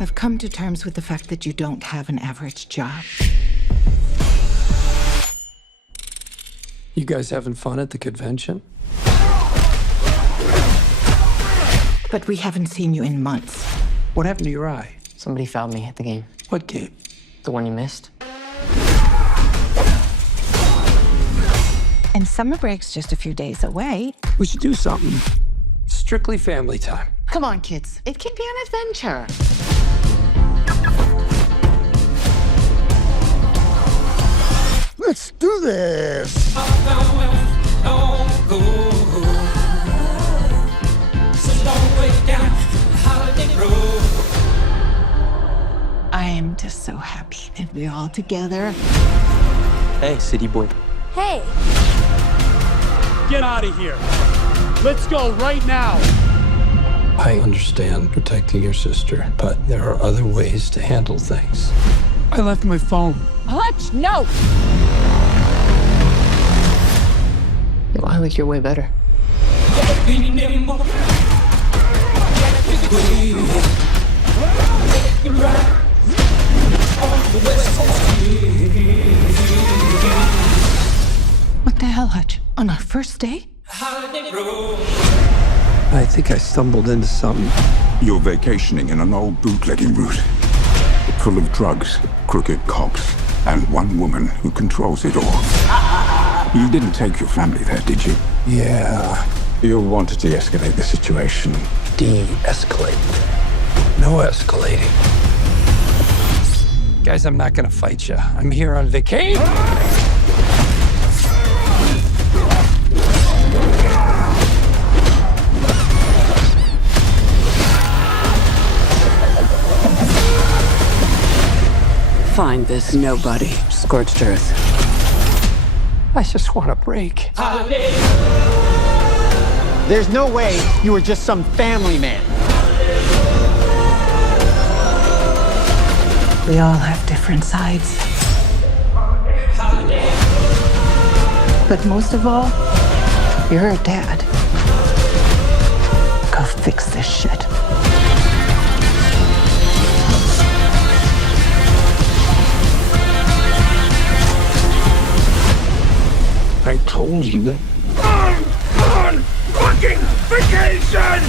I've come to terms with the fact that you don't have an average job. You guys having fun at the convention? But we haven't seen you in months. What happened to your eye? Somebody fouled me at the game. What game? The one you missed. And summer break's just a few days away. We should do something. Strictly family time. Come on, kids. It can be an adventure. Let's do this! I am just so happy that we're all together. Hey, city boy. Hey! Get out of here. Let's go right now. I understand protecting your sister, but there are other ways to handle things. I left my phone. Hutch, no! You lie like you're way better. What the hell, Hutch? On our first day? I think I stumbled into something. You're vacationing in an old bootlegging route, full of drugs, crooked cops, and one woman who controls it all. You didn't take your family there, did you? Yeah. You'll want to de-escalate the situation. De-escalate. No escalating. Guys, I'm not gonna fight you. I'm here on vacation. Find this nobody. Scorched earth. I just want a break. There's no way you were just some family man. We all have different sides. But most of all, you're a dad. Go fix this shit. I told you that. I'm on fucking vacation!